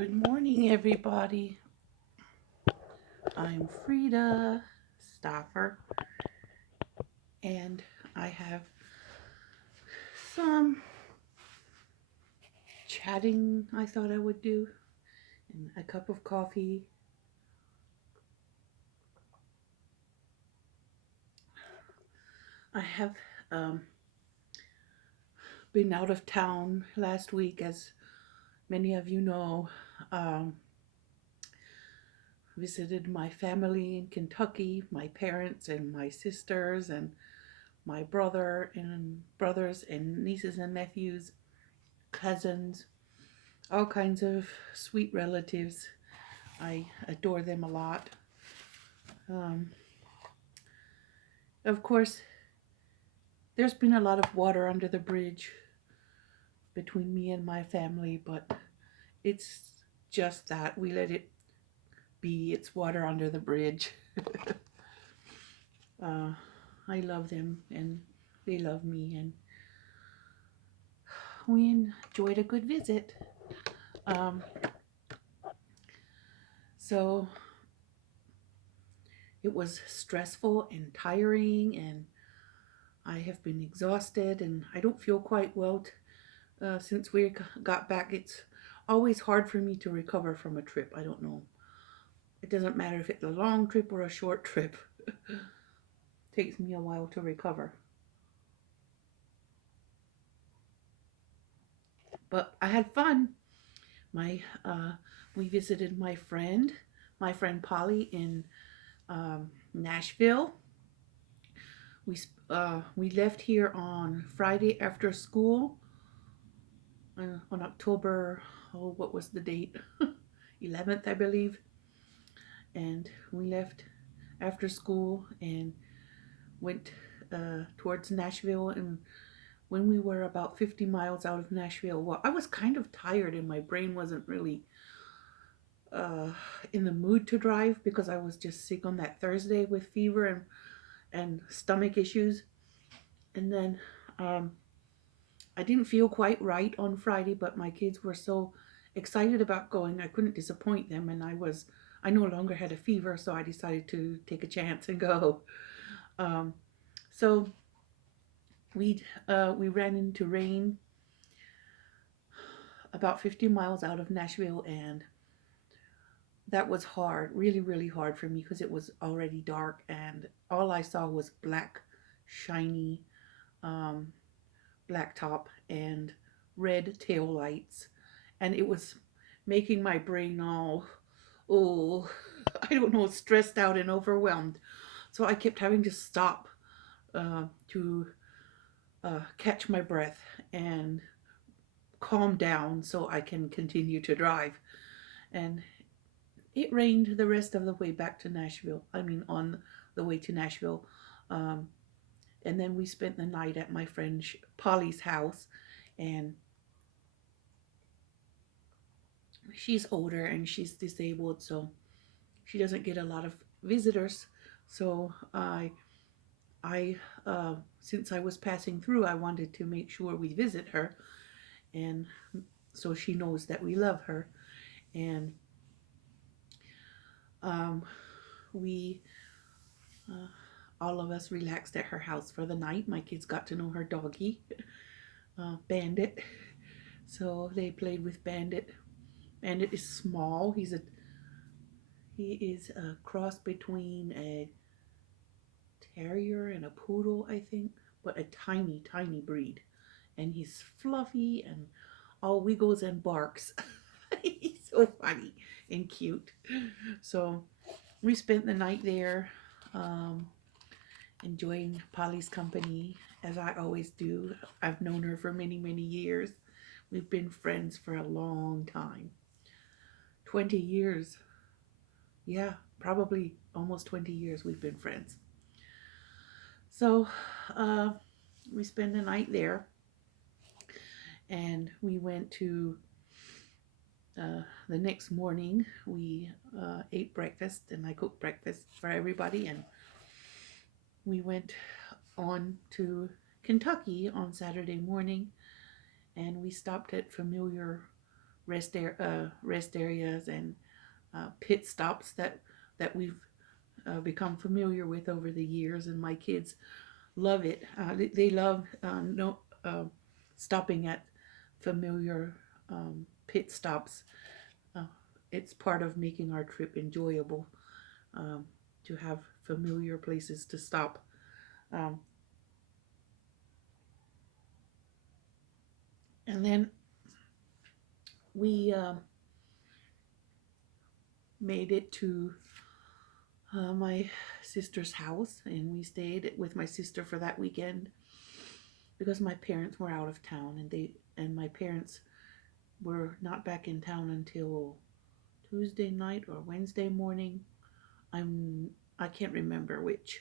Good morning, everybody. I'm Frida Stoffer, and I have some chatting I thought I would do, and a cup of coffee. I have um, been out of town last week, as many of you know. Um, Visited my family in Kentucky, my parents and my sisters, and my brothers and nieces and nephews, cousins, all kinds of sweet relatives. I adore them a lot. Um, of course, there's been a lot of water under the bridge between me and my family, but it's just that. We let it be. It's water under the bridge. uh, I love them and they love me, and we enjoyed a good visit. Um, so it was stressful and tiring, and I have been exhausted, and I don't feel quite well since we got back. It's always hard for me to recover from a trip. I don't know. It doesn't matter if it's a long trip or a short trip. It takes me a while to recover. But I had fun. My We visited my friend Polly in Nashville. We left here on Friday after school on October. Oh, what was the date? 11th, I believe. And we left after school and went towards Nashville. And when we were about 50 miles out of Nashville, well, I was kind of tired and my brain wasn't really uh, in the mood to drive because I was just sick on that Thursday with fever and stomach issues. And then um, I didn't feel quite right on Friday, but my kids were so excited about going, I couldn't disappoint them. And I no longer had a fever, so I decided to take a chance and go. Um, so we ran into rain about 50 miles out of Nashville, and that was hard, really, really hard for me because it was already dark, and all I saw was black, shiny um, blacktop and red tail lights, and it was making my brain all, oh, I don't know, stressed out and overwhelmed. So I kept having to stop to catch my breath and calm down so I can continue to drive. And it rained the rest of the way back to Nashville. I mean, on the way to Nashville. Um, and then we spent the night at my friend Polly's house. And she's older and she's disabled, so she doesn't get a lot of visitors. So I, since I was passing through, I wanted to make sure we visit her, and so she knows that we love her. And um, we uh, all of us relaxed at her house for the night. My kids got to know her doggy, Bandit. So they played with Bandit. Bandit is small. He is a cross between a terrier and a poodle, I think, but a tiny, tiny breed. And he's fluffy and all wiggles and barks. He's so funny and cute. So we spent the night there, um, enjoying Polly's company, as I always do. I've known her for many, many years. We've been friends for a long time. 20 years. Yeah, probably almost 20 years we've been friends. So uh, we spent the night there, and we went to the next morning. We ate breakfast, and I cooked breakfast for everybody, and we went on to Kentucky on Saturday morning, and we stopped at familiar rest areas and pit stops that we've become familiar with over the years, and my kids love it. They love no stopping at familiar pit stops. Uh, it's part of making our trip enjoyable, um, to have familiar places to stop. Um, and then we made it to my sister's house, and we stayed with my sister for that weekend because my parents were out of town, and my parents were not back in town until Tuesday night or Wednesday morning. I'm I can't remember which.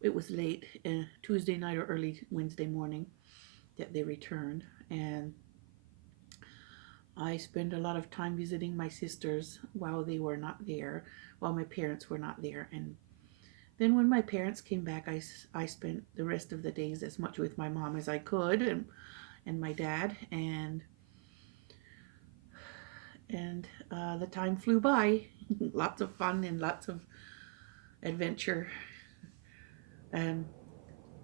It was late, Tuesday night or early Wednesday morning that they returned, and I spent a lot of time visiting my sisters while they were not there, while my parents were not there. And then when my parents came back, I spent the rest of the days as much with my mom as I could, and my dad, and the time flew by. Lots of fun and lots of adventure. And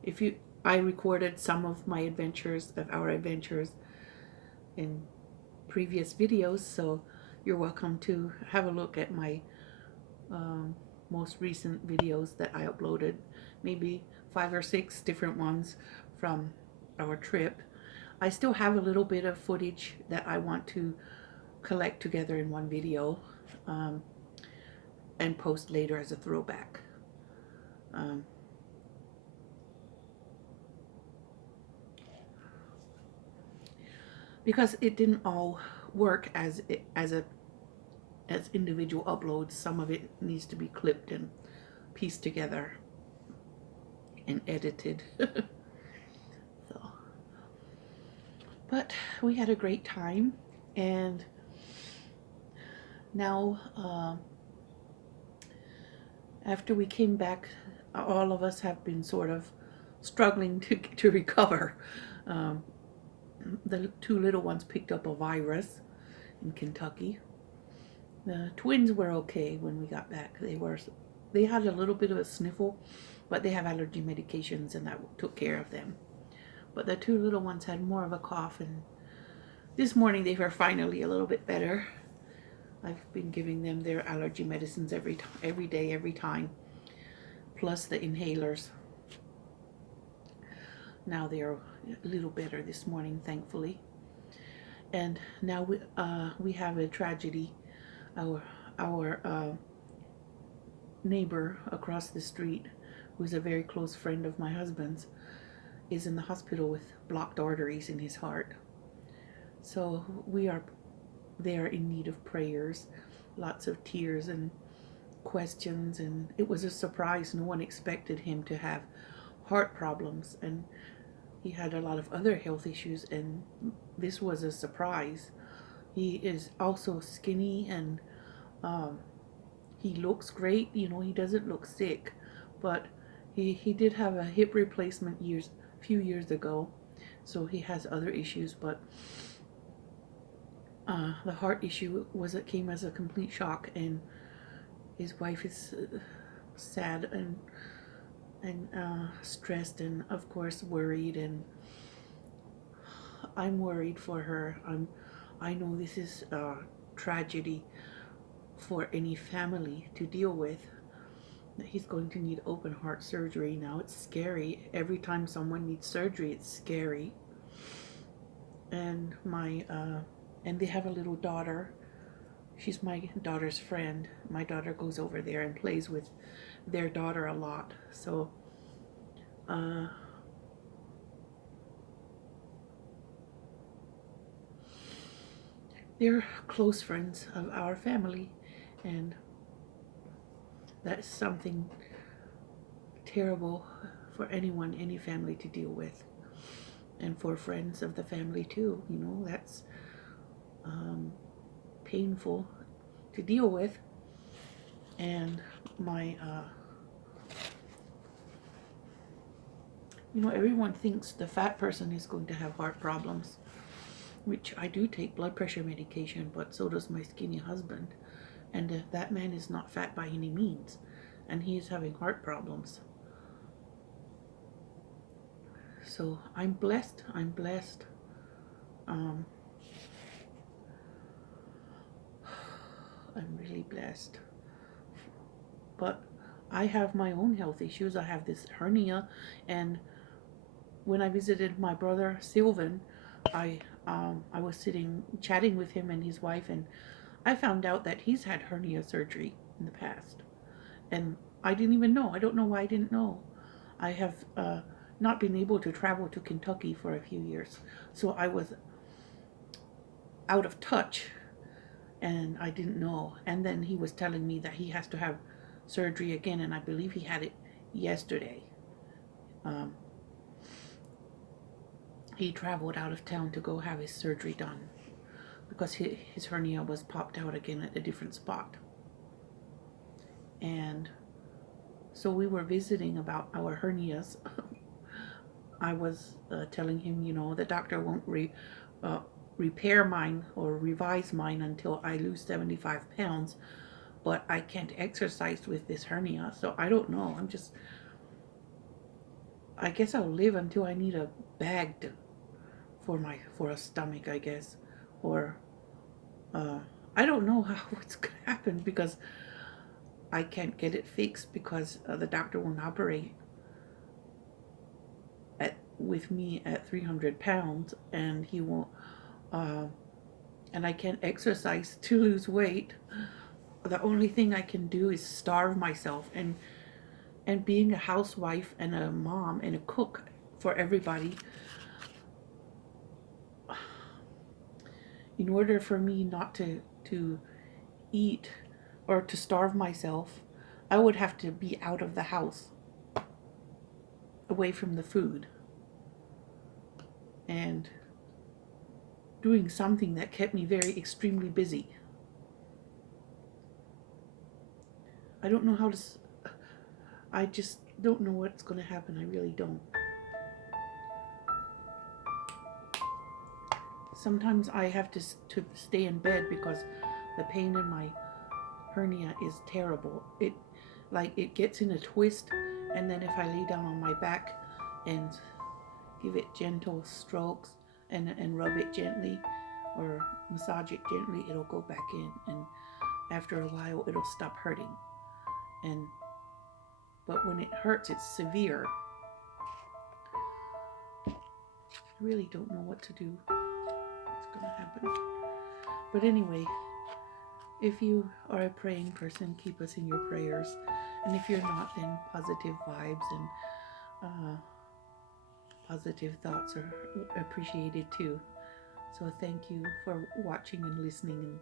if you I recorded some of my adventures, of our adventures, in previous videos, so you're welcome to have a look at my um, most recent videos that I uploaded, maybe 5 or 6 different ones from our trip. I still have a little bit of footage that I want to collect together in one video, um, and post later as a throwback. Um, because it didn't all work as individual uploads. Some of it needs to be clipped and pieced together and edited. So, but we had a great time, and now after we came back, all of us have been sort of struggling to recover. Um, the 2 little ones picked up a virus in Kentucky. The twins were okay when we got back. They had a little bit of a sniffle, but they have allergy medications, and that took care of them. But the 2 little ones had more of a cough, and this morning they were finally a little bit better. I've been giving them their allergy medicines every day, every time, plus the inhalers. Now they're a little better this morning, thankfully. And now we have a tragedy. Our neighbor across the street, who's a very close friend of my husband's, is in the hospital with blocked arteries in his heart. So they are in need of prayers, lots of tears and questions, and it was a surprise. No one expected him to have heart problems, and he had a lot of other health issues, and this was a surprise. He is also skinny, and um, he looks great. He doesn't look sick, but he did have a hip replacement few years ago, so he has other issues. But the heart issue came as a complete shock, and his wife is sad and stressed, and of course worried, and I'm worried for her. I know this is a tragedy for any family to deal with. He's going to need open heart surgery now. It's scary. Every time someone needs surgery, it's scary. And and they have a little daughter. She's my daughter's friend. My daughter goes over there and plays with their daughter a lot. So they're close friends of our family, and that's something terrible for anyone, any family to deal with, and for friends of the family too. That's painful to deal with. And my everyone thinks the fat person is going to have heart problems, which I do take blood pressure medication, but so does my skinny husband. And that man is not fat by any means, and he is having heart problems. So I'm blessed. I'm blessed. Um, I'm really blessed. But I have my own health issues. I have this hernia, and when I visited my brother Sylvan, I was sitting chatting with him and his wife, and I found out that he's had hernia surgery in the past, and I didn't even know. I don't know why I didn't know. I have not been able to travel to Kentucky for a few years, so I was out of touch, and I didn't know. And then he was telling me that he has to have surgery again, and I believe he had it yesterday. Um, he traveled out of town to go have his surgery done because his hernia was popped out again at a different spot. And so we were visiting about our hernias. I was telling him, the doctor won't repair mine or revise mine until I lose 75 pounds, but I can't exercise with this hernia, so I don't know. I guess I'll live until I need a bag for a stomach, I guess, or I don't know how it's gonna happen because I can't get it fixed because the doctor won't operate with me at 300 pounds, and he won't, and I can't exercise to lose weight. The only thing I can do is starve myself, and being a housewife and a mom and a cook for everybody, in order for me not to eat or to starve myself, I would have to be out of the house, away from the food, and doing something that kept me very extremely busy. I don't know how to, I just don't know what's going to happen. I really don't. Sometimes I have to stay in bed because the pain in my hernia is terrible. It gets in a twist, and then if I lay down on my back and give it gentle strokes and rub it gently or massage it gently, it'll go back in, and after a while it'll stop hurting. But when it hurts, it's severe. I really don't know what to do. What's gonna happen? But anyway, if you are a praying person, keep us in your prayers. And if you're not, then positive vibes and positive thoughts are appreciated too. So thank you for watching and listening. And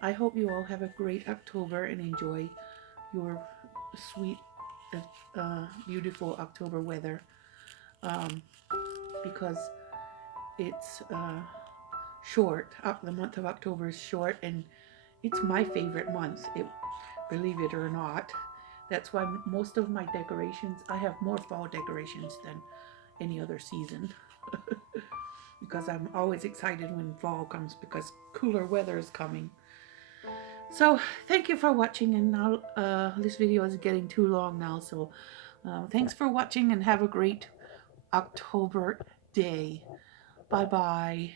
I hope you all have a great October and enjoy your sweet, beautiful October weather. Because it's short. The month of October is short, and it's my favorite month, believe it or not. That's why most of my decorations, I have more fall decorations than any other season. Because I'm always excited when fall comes because cooler weather is coming. So thank you for watching, and now this video is getting too long now, so thanks for watching and have a great October day. Bye bye.